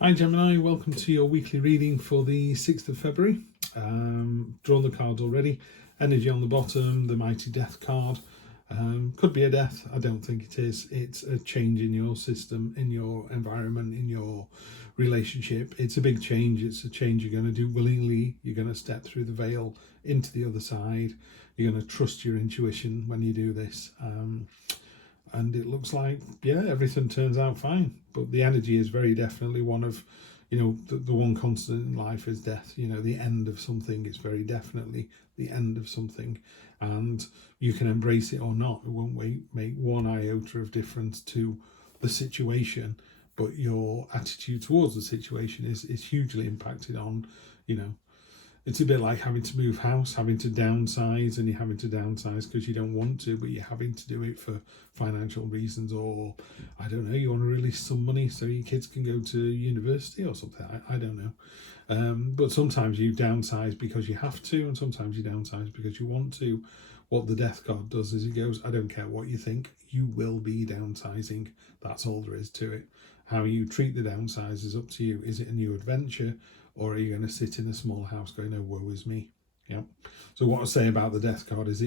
Hi Gemini, welcome to your weekly reading for the 6th of February. Drawn the cards already. Energy on the bottom, the Mighty Death card. Could be a death, I don't think it is. It's a change in your system, in your environment, in your relationship. It's a big change. It's a change you're going to do willingly. You're going to step through the veil into the other side. You're going to trust your intuition when you do this. And it looks like, yeah, everything turns out fine. But the energy is very definitely one of, the one constant in life is death. The end of something is very definitely the end of something. And you can embrace it or not. It won't make one iota of difference to the situation. But your attitude towards the situation is hugely impacted on, it's a bit like having to move house, having to downsize, and you're having to downsize because you don't want to, but you're having to do it for financial reasons, or I don't know, you want to release some money so your kids can go to university or something. I don't know. But sometimes you downsize because you have to, and sometimes you downsize because you want to. What the death card does is it goes, I don't care what you think, you will be downsizing. That's all there is to it. How you treat the downsize is up to you. Is it a new adventure? Or are you going to sit in a small house going, oh, woe is me? Yeah. So what I say about the death card is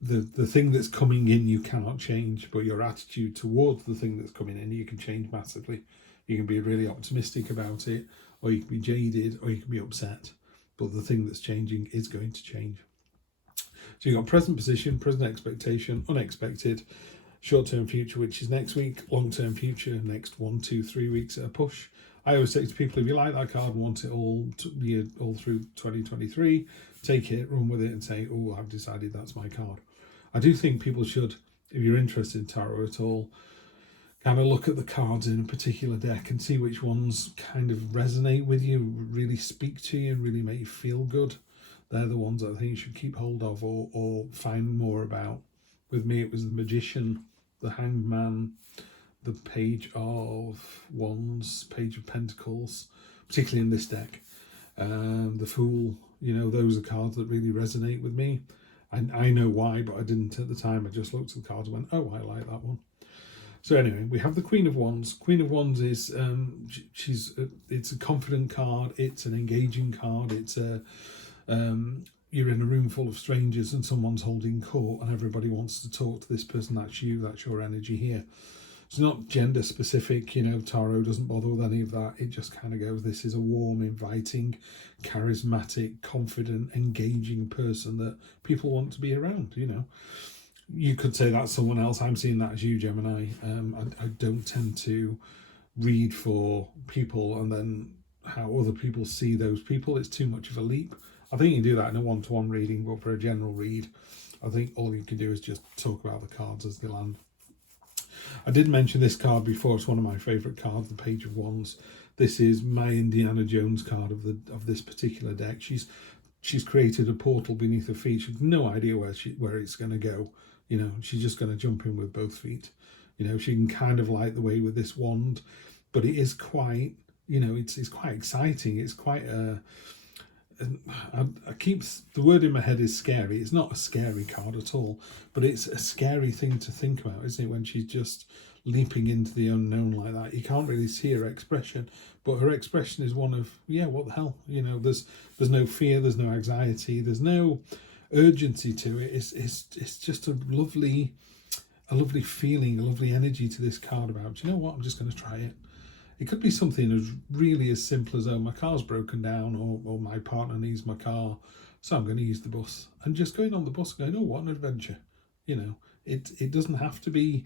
the thing that's coming in you cannot change, but your attitude towards the thing that's coming in you can change massively. You can be really optimistic about it, or you can be jaded, or you can be upset. But the thing that's changing is going to change. So you've got present position, present expectation, unexpected, short-term future, which is next week, long-term future, next 1, 2, 3 weeks at a push. I always say to people, if you like that card and want it all through 2023, take it, run with it and say, oh, I've decided that's my card. I do think people should, if you're interested in tarot at all, kind of look at the cards in a particular deck and see which ones kind of resonate with you, really speak to you and really make you feel good. They're the ones that I think you should keep hold of or find more about. With me, it was the Magician, the Hanged Man, the Page of Wands, Page of Pentacles, particularly in this deck. The Fool, those are cards that really resonate with me. I know why, but I didn't at the time. I just looked at the cards and went, oh, I like that one. So anyway, we have the Queen of Wands. Queen of Wands is, it's a confident card. It's an engaging card. It's you're in a room full of strangers and someone's holding court and everybody wants to talk to this person. That's you. That's your energy here. It's not gender specific, tarot doesn't bother with any of that. It just kind of goes, this is a warm, inviting, charismatic, confident, engaging person that people want to be around, You could say that's someone else. I'm seeing that as you, Gemini. I don't tend to read for people and then how other people see those people. It's too much of a leap. I think you can do that in a one-to-one reading, but for a general read, I think all you can do is just talk about the cards as they land. I did mention this card before. It's one of my favourite cards, the Page of Wands. This is my Indiana Jones card of this particular deck. She's created a portal beneath her feet. She's no idea where it's going to go. She's just going to jump in with both feet. She can kind of light the way with this wand, but it is quite, it's quite exciting. It's quite the word in my head is scary. It's not a scary card at all, but it's a scary thing to think about, isn't it? When she's just leaping into the unknown like that, you can't really see her expression, but her expression is one of, yeah, what the hell? There's no fear, there's no anxiety, there's no urgency to it. It's just a lovely feeling, a lovely energy to this card about, you know what? I'm just going to try it. It could be something as simple as, oh, my car's broken down, or my partner needs my car, so I'm going to use the bus. And just going on the bus going, oh, what an adventure. It doesn't have to be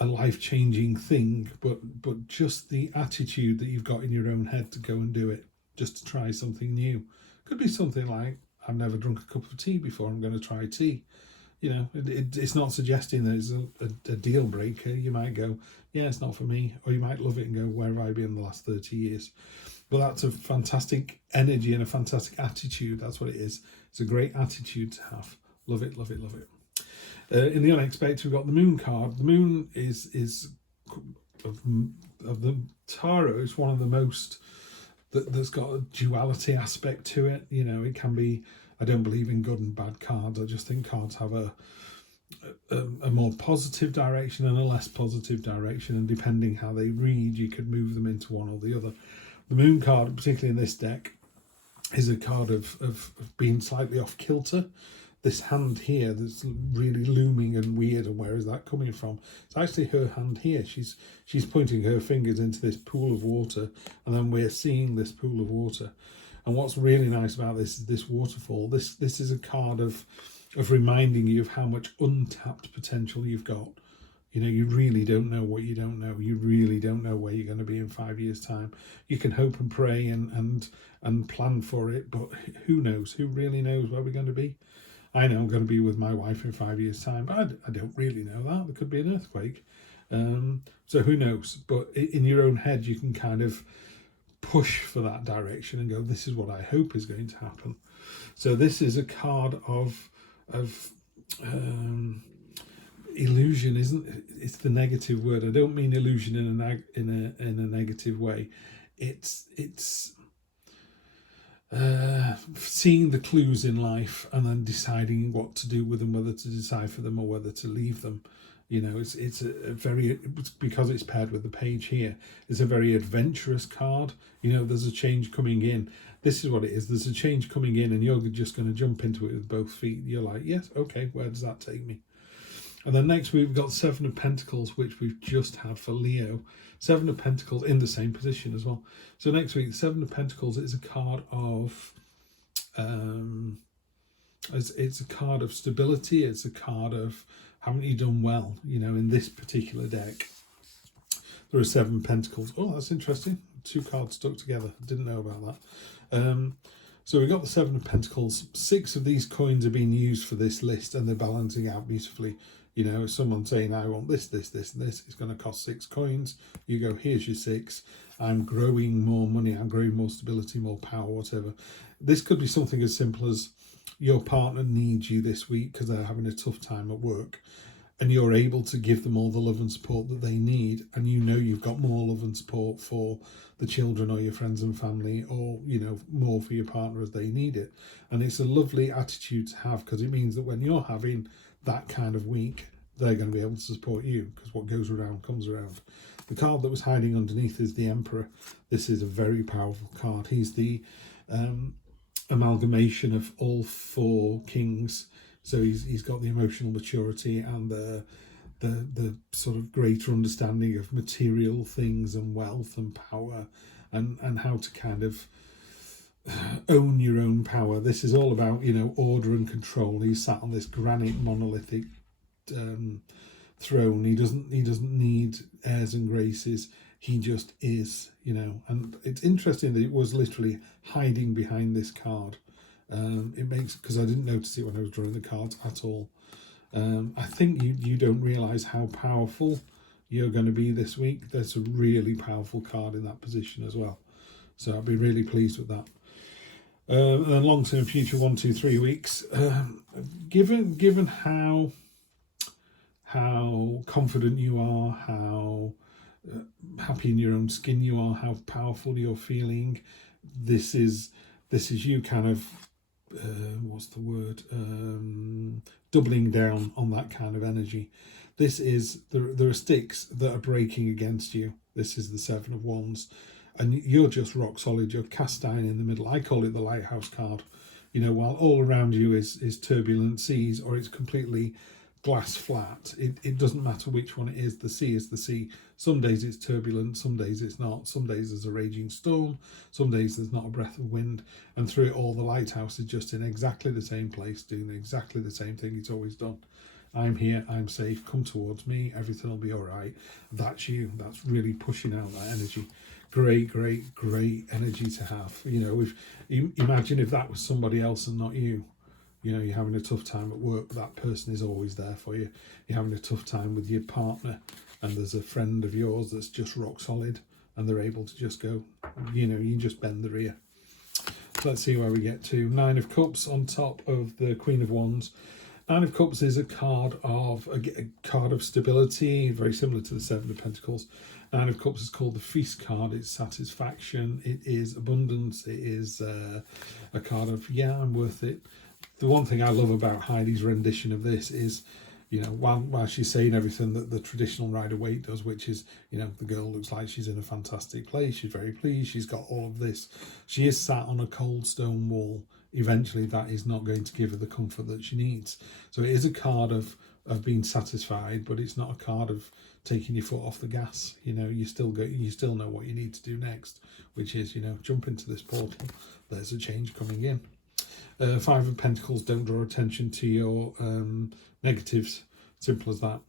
a life-changing thing, but just the attitude that you've got in your own head to go and do it, just to try something new. Could be something like, I've never drunk a cup of tea before, I'm going to try tea. It's not suggesting that it's a deal breaker. You might go, yeah, it's not for me. Or you might love it and go, where have I been in the last 30 years? But that's a fantastic energy and a fantastic attitude. That's what it is. It's a great attitude to have. Love it, love it, love it. In the unexpected, we've got the Moon card. The Moon is of the tarot, it's one of the most, that's got a duality aspect to it. It can be, I don't believe in good and bad cards. I just think cards have a a more positive direction and a less positive direction, and depending how they read, you could move them into one or the other. The moon card, particularly in this deck, is a card of being slightly off kilter. This hand here that's really looming and weird, and where is that coming from? It's actually her hand here. She's pointing her fingers into this pool of water, and then we're seeing this pool of water. And what's really nice about this is this waterfall. This is a card of reminding you of how much untapped potential you've got. You know, you really don't know what you don't know. You really don't know where you're going to be in 5 years' time. You can hope and pray and plan for it, but who knows? Who really knows where we're going to be? I know I'm going to be with my wife in 5 years' time, but I don't really know that. There could be an earthquake. So who knows? But in your own head, you can kind of push for that direction and go, this is what I hope is going to happen. So this is a card of illusion, isn't it? It's the negative word. I don't mean illusion in a negative way. It's seeing the clues in life and then deciding what to do with them, whether to decipher them or whether to leave them. You know, it's because it's paired with the page here. It's a very adventurous card. You know, there's a change coming in. This is what it is. There's a change coming in, and you're just going to jump into it with both feet. You're like, yes, okay, where does that take me? And then next week we've got Seven of Pentacles, which we've just had for Leo. Seven of Pentacles in the same position as well. So next week, Seven of Pentacles is a card of it's a card of stability. It's a card of, haven't you done well? You know, in this particular deck, there are 7 Pentacles. Oh, that's interesting. 2 cards stuck together. Didn't know about that. So we've got the 7 of Pentacles. 6 of these coins are being used for this list, and they're balancing out beautifully. You know, someone saying, I want this, this, this, and this. It's going to cost 6 coins. You go, here's your 6. I'm growing more money. I'm growing more stability, more power, whatever. This could be something as simple as your partner needs you this week because they're having a tough time at work, and you're able to give them all the love and support that they need, and you know you've got more love and support for the children or your friends and family, or, you know, more for your partner as they need it. And it's a lovely attitude to have, because it means that when you're having that kind of week, they're going to be able to support you, because what goes around comes around. The card that was hiding underneath is the Emperor. This is a very powerful card. He's the amalgamation of all 4 kings. So he's got the emotional maturity and the sort of greater understanding of material things and wealth and power, and how to kind of own your own power. This is all about, you know, order and control. He's sat on this granite monolithic throne. He doesn't need airs and graces. He just is, you know. And it's interesting that it was literally hiding behind this card. It makes, because I didn't notice it when I was drawing the cards at all. I think you don't realise how powerful you're going to be this week. There's a really powerful card in that position as well. So I'll be really pleased with that. And then long-term future, 1, 2, 3 weeks. Given how confident you are, how happy in your own skin you are, how powerful you're feeling, this is you kind of what's the word, doubling down on that kind of energy. This is there are sticks that are breaking against you. This is the 7 of Wands, and you're just rock solid. You're cast iron in the middle. I call it the lighthouse card. You know, while all around you is turbulent seas, or it's completely glass flat, it doesn't matter which one it is. The sea is the sea. Some days it's turbulent, some days it's not. Some days there's a raging storm, some days there's not a breath of wind, and through it all the lighthouse is just in exactly the same place, doing exactly the same thing it's always done. I'm here, I'm safe, come towards me, everything will be all right. That's you. That's really pushing out that energy. Great energy to have. You know, if you imagine if that was somebody else and not you. You know, you're having a tough time at work, that person is always there for you. You're having a tough time with your partner, and there's a friend of yours that's just rock solid, and they're able to just go, you know, you just bend their ear. So let's see where we get to. 9 of Cups on top of the Queen of Wands. 9 of Cups is a card of stability, very similar to the 7 of Pentacles. 9 of Cups is called the Feast card. It's satisfaction. It is abundance. It is a card of, yeah, I'm worth it. The one thing I love about Heidi's rendition of this is, you know, while she's saying everything that the traditional Rider-Waite does, which is, you know, the girl looks like she's in a fantastic place, she's very pleased, she's got all of this. She is sat on a cold stone wall. Eventually that is not going to give her the comfort that she needs. So it is a card of being satisfied, but it's not a card of taking your foot off the gas. You know, you still know what you need to do next, which is, you know, jump into this portal. There's a change coming in. Five of Pentacles, don't draw attention to your negatives. Simple as that.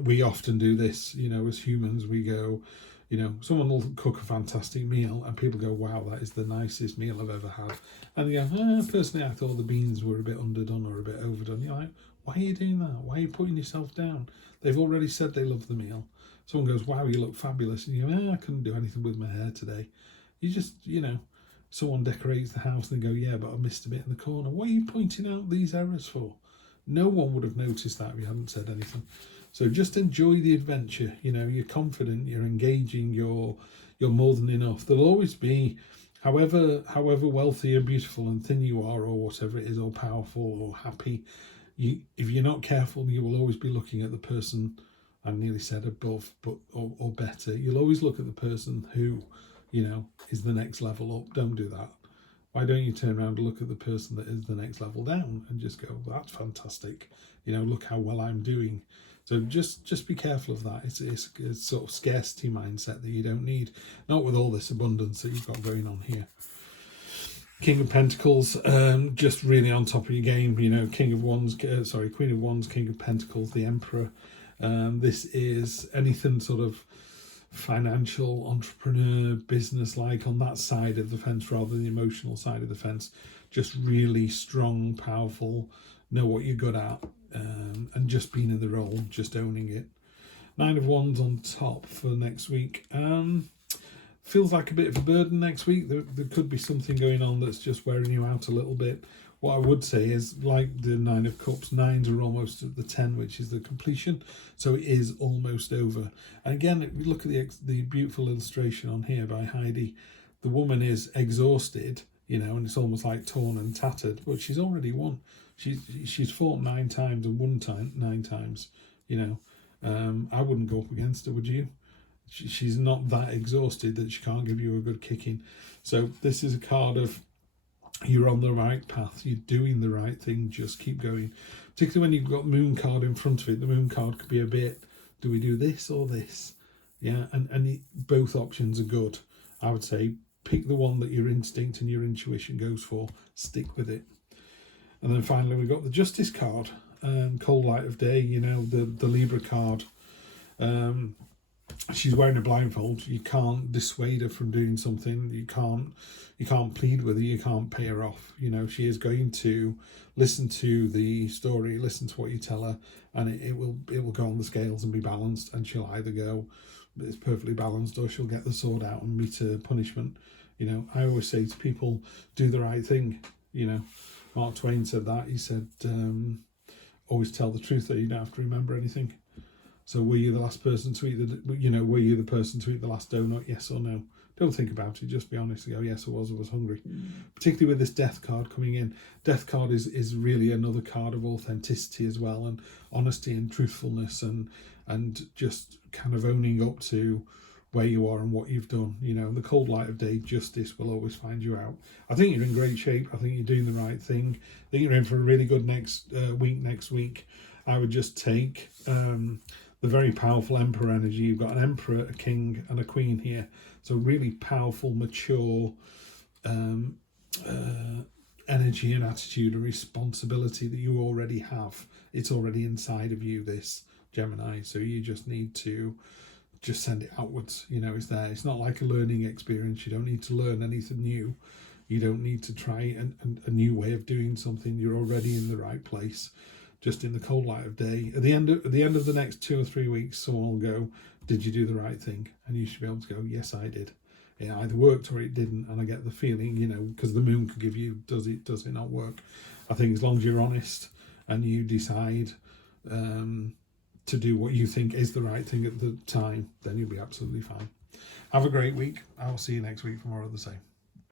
We often do this, you know, as humans. We go, you know, someone will cook a fantastic meal and people go, wow, that is the nicest meal I've ever had. And you go, personally, I thought the beans were a bit underdone or a bit overdone. You're like, why are you doing that? Why are you putting yourself down? They've already said they love the meal. Someone goes, wow, you look fabulous. And you go, I couldn't do anything with my hair today. You just, you know, someone decorates the house and they go, yeah, but I missed a bit in the corner. What are you pointing out these errors for? No one would have noticed that if you hadn't said anything. So just enjoy the adventure. You know, you're confident, you're engaging, you're more than enough. There'll always be, however wealthy and beautiful and thin you are, or whatever it is, or powerful or happy, if you're not careful, you will always be looking at the person, I nearly said above, but or better. You'll always look at the person who, you know, is the next level up. Don't do that. Why don't you turn around and look at the person that is the next level down and just go, well, that's fantastic. You know, look how well I'm doing. So just be careful of that. It's a sort of scarcity mindset that you don't need. Not with all this abundance that you've got going on here. King of Pentacles, just really on top of your game. You know, Queen of Wands, King of Pentacles, the Emperor. This is anything sort of financial, entrepreneur, business-like on that side of the fence rather than the emotional side of the fence. Just really strong, powerful, know what you're good at, and just being in the role, just owning it. Nine of Wands on top for next week. Feels like a bit of a burden next week. There could be something going on that's just wearing you out a little bit. What I would say is, like the Nine of Cups, nines are almost at the 10, which is the completion. So it is almost over. And again, if you look at the beautiful illustration on here by Heidi, the woman is exhausted, you know, and it's almost like torn and tattered, but she's already won. She's fought 9 times and won 9 times, you know. I wouldn't go up against her, would you? She's not that exhausted that she can't give you a good kicking. So this is a card of, you're on the right path, you're doing the right thing, just keep going. Particularly when you've got Moon card in front of it. The Moon card could be a bit, do we do this or this? Yeah, and both options are good. I would say pick the one that your instinct and your intuition goes for, stick with it. And then finally we've got the Justice card, cold light of day, you know, the Libra card. She's wearing a blindfold. You can't dissuade her from doing something. You can't plead with her. You can't pay her off. You know, she is going to listen to the story, listen to what you tell her, and it will go on the scales and be balanced. And she'll either go, it's perfectly balanced, or she'll get the sword out and meet a punishment. You know, I always say to people, do the right thing. You know, Mark Twain said that. He said, always tell the truth, that you don't have to remember anything. So were you the last person to eat were you the person to eat the last donut? Yes or no? Don't think about it. Just be honest and go, yes, I was hungry. Particularly with this Death card coming in. Death card is really another card of authenticity as well, and honesty and truthfulness, and just kind of owning up to where you are and what you've done. You know, the cold light of day, justice will always find you out. I think you're in great shape. I think you're doing the right thing. I think you're in for a really good next week. I would just take the very powerful Emperor energy. You've got an Emperor, a King and a Queen here. So really powerful, mature energy and attitude and responsibility that you already have. It's already inside of you, this Gemini. So you just need to just send it outwards. You know, it's there. It's not like a learning experience. You don't need to learn anything new. You don't need to try a new way of doing something. You're already in the right place. Just in the cold light of day. At the end of the next 2 or 3 weeks, someone will go, did you do the right thing? And you should be able to go, yes, I did. It either worked or it didn't. And I get the feeling, you know, because the moon could give you, does it not work? I think as long as you're honest and you decide to do what you think is the right thing at the time, then you'll be absolutely fine. Have a great week. I will see you next week for more of the same.